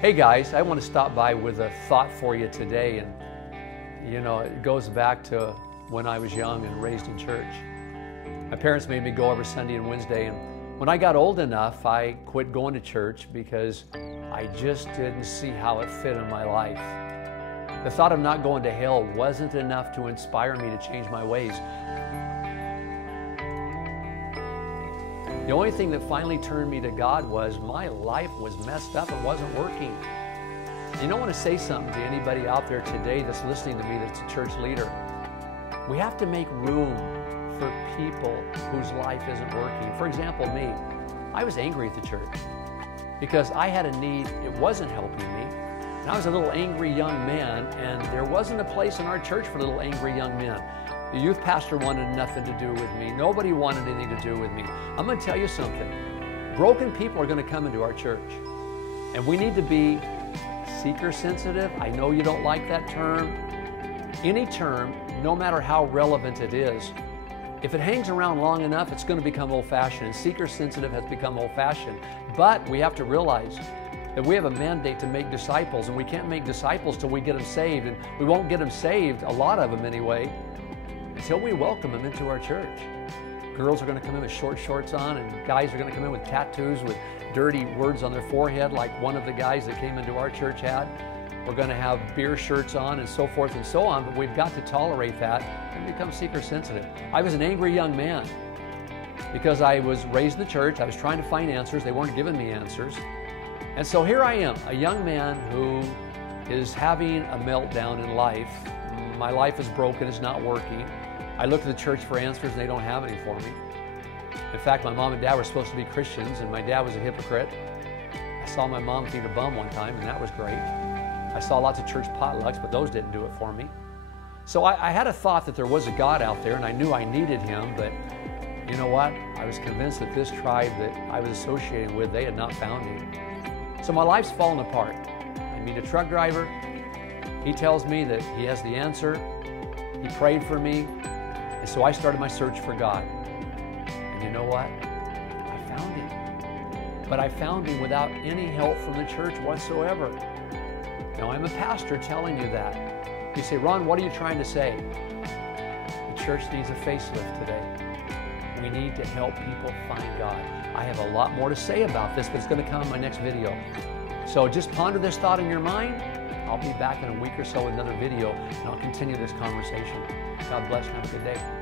Hey guys, I want to stop by with a thought for you today, and it goes back to when I was young and raised in church. My parents made me go every Sunday and Wednesday, and when I got old enough, I quit going to church because I just didn't see how it fit in my life. The thought of not going to hell wasn't enough to inspire me to change my ways. The only thing that finally turned me to God was my life was messed up and wasn't working. You don't want to say something to anybody out there today that's listening to me that's a church leader. We have to make room for people whose life isn't working. For example, me. I was angry at the church because I had a need. It wasn't helping me. And I was a little angry young man, and there wasn't a place in our church for little angry young men. The youth pastor wanted nothing to do with me. Nobody wanted anything to do with me. I'm going to tell you something. Broken people are going to come into our church. And we need to be seeker sensitive. I know you don't like that term. Any term, no matter how relevant it is, if it hangs around long enough, it's going to become old-fashioned. And seeker sensitive has become old-fashioned. But we have to realize that we have a mandate to make disciples, and we can't make disciples till we get them saved. And we won't get them saved, a lot of them anyway, until we welcome them into our church. Girls are going to come in with short shorts on, and guys are going to come in with tattoos with dirty words on their forehead like one of the guys that came into our church had. We're going to have beer shirts on and so forth and so on, but we've got to tolerate that and become seeker sensitive. I was an angry young man because I was raised in the church. I was trying to find answers. They weren't giving me answers. And so here I am, a young man who is having a meltdown in life. My life is broken, it's not working. I look to the church for answers and they don't have any for me. In fact, my mom and dad were supposed to be Christians and my dad was a hypocrite. I saw my mom feed a bum one time and that was great. I saw lots of church potlucks, but those didn't do it for me. So I had a thought that there was a God out there and I knew I needed him, but you know what? I was convinced that this tribe that I was associating with, they had not found him. So my life's fallen apart. I meet a truck driver. He tells me that he has the answer. He prayed for me. And so I started my search for God. And you know what? I found him. But I found him without any help from the church whatsoever. Now I'm a pastor telling you that. You say, Ron, what are you trying to say? The church needs a facelift today. We need to help people find God. I have a lot more to say about this, but it's going to come in my next video. So just ponder this thought in your mind. I'll be back in a week or so with another video, and I'll continue this conversation. God bless and have a good day.